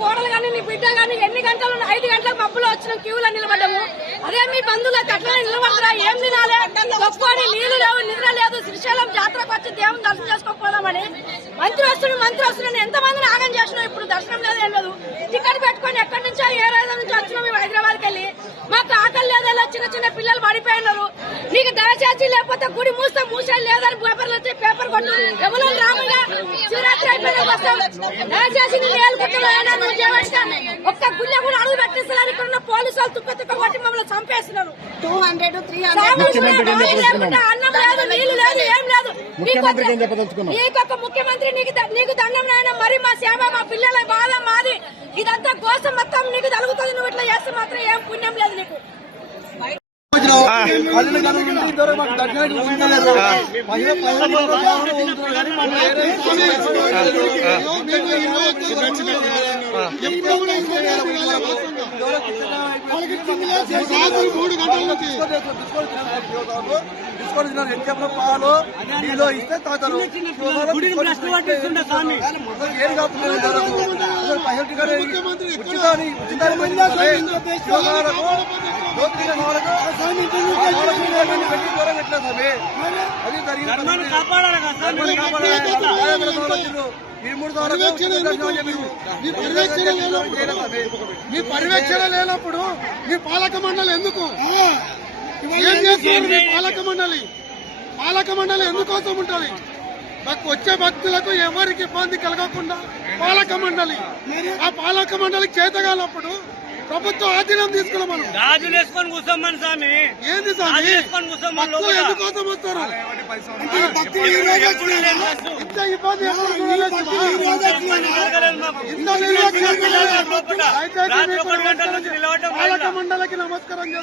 కోడలు కానీ నీ బిడ్డ కానీ ఎన్ని గంటలు 5 గంటలకు మబ్బులో వచ్చిన క్యూలో నిలబడ్డాము. అదే మీ బంధువులకు అట్లనే నిలబడరా? ఏం తినాలి? తక్కువని నీళ్లు లేవు, నిద్ర లేదు. శ్రీశైలం జాతరకు వచ్చి దేవుని దర్శనం చేసుకోకపోదామని మంత్రి వస్తున్నాను ఎంతమందిని ఆగం చేసినాం. ఇప్పుడు దర్శనం లేదు, ఏం లేదు. టికెట్ పెట్టుకుని ఎక్కడి నుంచో ఏ రాజు నుంచి వచ్చినాం మేము హైదరాబాద్కి వెళ్ళి. మాకు ఆకలి లేదలా, చిన్న పిల్లలు పడిపోయినారు. నీకు దయచేసి లేకపోతే గుడి మూసేది లేదని పేపర్లు వచ్చి పేపర్ కొట్టు. ఎవరో రాముగా శివరాత్రి అయిపోయినా వస్తాం. దయచేసి నేను ఏలుకుంటున్నా ఒక్క గుళ్ళ కూడా అడుగు పెట్టిస్తున్నారు. ఇక్కడ ఉన్న పోలీసు వాళ్ళు తుక్క కొట్టి మమ్మల్ని చంపేస్తున్నారు. 200, 300 అన్నం లేదు, నీళ్లు లేదు, ఏం లేదు. నీకొక్క ముఖ్యమంత్రి నీకు దండం నాయన. మరి మా సేవ, మా పిల్లల బాధ మాది. ఇదంతా కోసం మొత్తం నీకు తలుగుతుంది. నువ్వు ఇట్లా చేస్తే మాత్రం ఏం పుణ్యం లేదు నీకు. పాలు నీలో ఇస్తే తాగుతారు. అది మీ పర్యవేక్షణ లేనప్పుడు మీ పాలక మండలి ఎందుకు ఏం చేస్తున్నారు? మీ పాలక మండలి ఎందుకోసం ఉంటది? వచ్చే భక్తులకు ఎవరికి ఇబ్బంది కలగకుండా పాలక మండలి, ఆ పాలక మండలికి చేతగాలప్పుడు ప్రభుత్వం ఆధీనం తీసుకున్నాం. మనం గాజులు వేసుకొని కూర్చోమని స్వామి. ఏంది స్వామి? భక్తులు ఎందుకోసం వస్తారు? ఇంత ఇబ్బంది పాలక మండలికి నమస్కారం చేస్తారు.